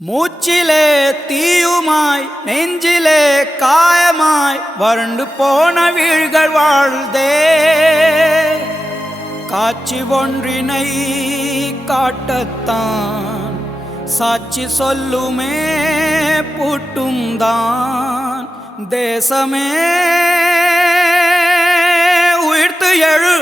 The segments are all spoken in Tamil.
மூச்சிலே தீயுமாய் நெஞ்சிலே காயமாய் வறண்டு போன வீழ்கள் வாழ்தே. காட்சி ஒன்றினை காட்டத்தான் சாட்சி சொல்லுமே பூட்டும் தான். தேசமே உயிர்த்து எழு.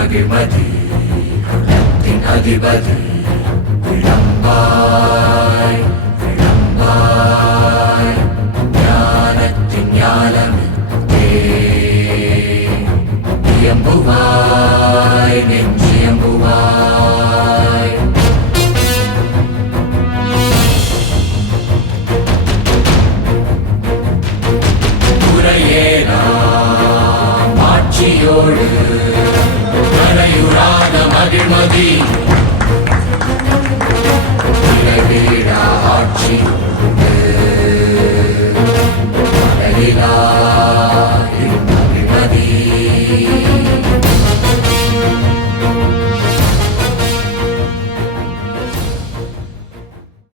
அதிபதி குலத்தின் அதிபதி விளம்பாய் விளம்பாய் ஞானத்தின் ஞானமித்தே இயம்புவாய் நெஞ்சியம்புவாய். துறையேலாம் ஆட்சியோடு மகிழ்மதி